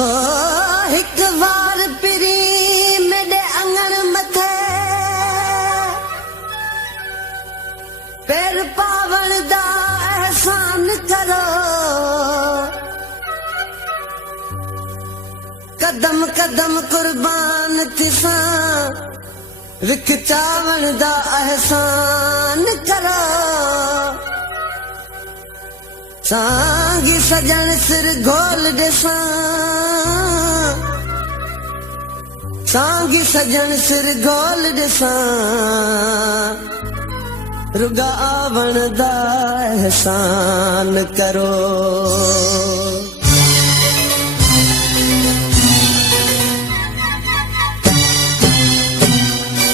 हो हिक बार पिरी मेरे अंगण मथे पैर पावण दा एहसान करो। कदम कदम कुर्बान थिसा विख चावण दा एहसान करो। सांगी सजन सिर घोल ॾिसां, सांगी सजन सिर घोल ॾिसां, रुगा आवण दा एहसान करो।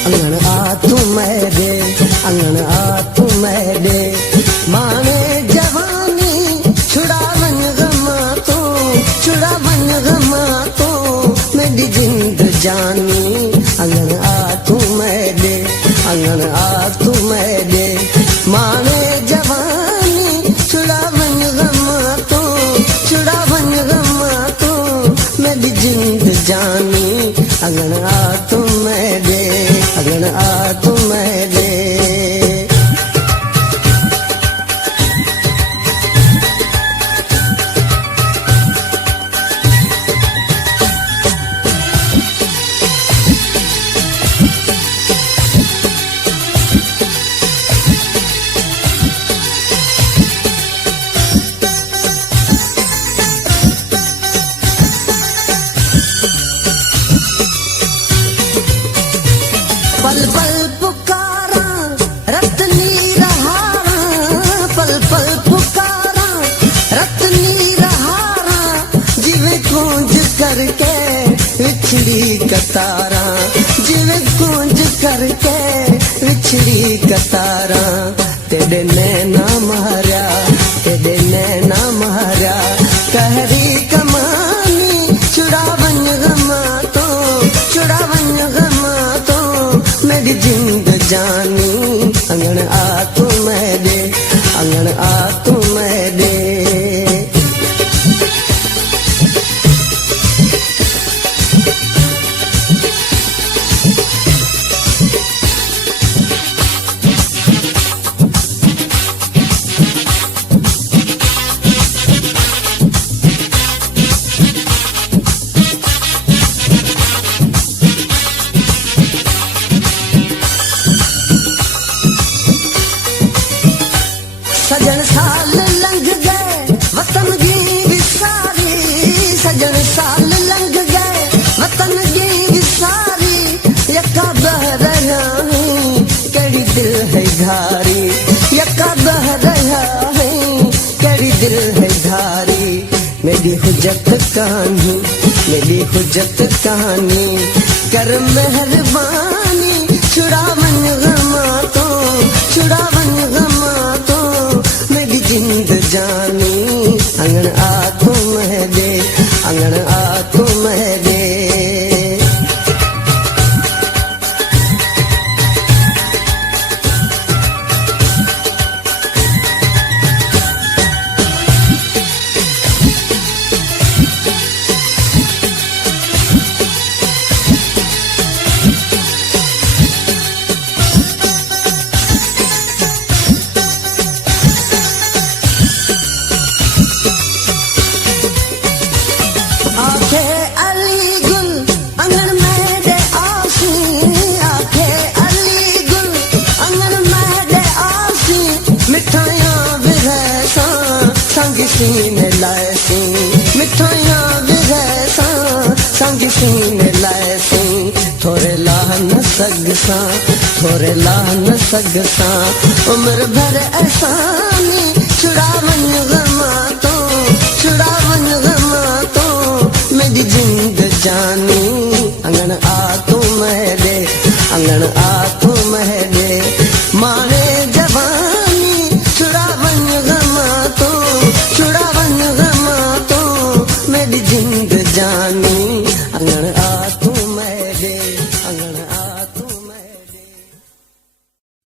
अंगण आ तू मेरे, अंगण आ तू मेरे, माने जवानी छुड़ावन गमा तो, छुड़ावन गमा तो मेरी जिंद जानी। अंगण आ तू मेरे, अंगण आ तू मेरे, माने जवानी छुड़ावन गमा तो, छुड़ावन गमा तो मेरी जिंद जानी। अंगण आ तू मेरे, अंगण आ तू मेरे। पल पल पुकारा रत्नी रहारा, पल पल पुकारा रत्नी रहारा, जिवे कूंज करके विछड़ी कतारा, जिवे कूंज करके विछड़ी कतारा। तेरे नैना मारिया, तेरे नैना मारिया, कहरी कमानी छुड़ावन गमा तो, छुड़ावन गमा तो मेरी जिंद जानी। अंगण आ तू मेरे, अंगण आ तू मेरे। सजन साल लंघ गए वतन की विसारी, सजन साल लंघ गए वतन की विसारी। यका बह रहा है केड़ी दिल है धारी, यका बह रहा है केड़ी दिल है धारी। मेरी हुज्जत कहानी, मेरी हुज्जत कहानी, कर मेहरबानी छुड़ावन गमा तो, छुड़ावन गमा तो मेरी जिंद जानी। अंगण आ तू मेरे, अंगण आ तू मेरे। आखे अली गुल अंगन में दे आसी, आखे अली गुल अंगन में दे आसी। मिठाइयां विरहसा संग सीने लायसी, मिठाइयां विरहसा संग सीने लायसी। थोड़े लाहन सगसा, थोड़े लाहन सगसा, उम्र भर एहसानी छुड़ावन गमा तो, छुड़ावन गमा तो मेरी जिंद जानी। अंगण आ तू मेरे, अंगण आ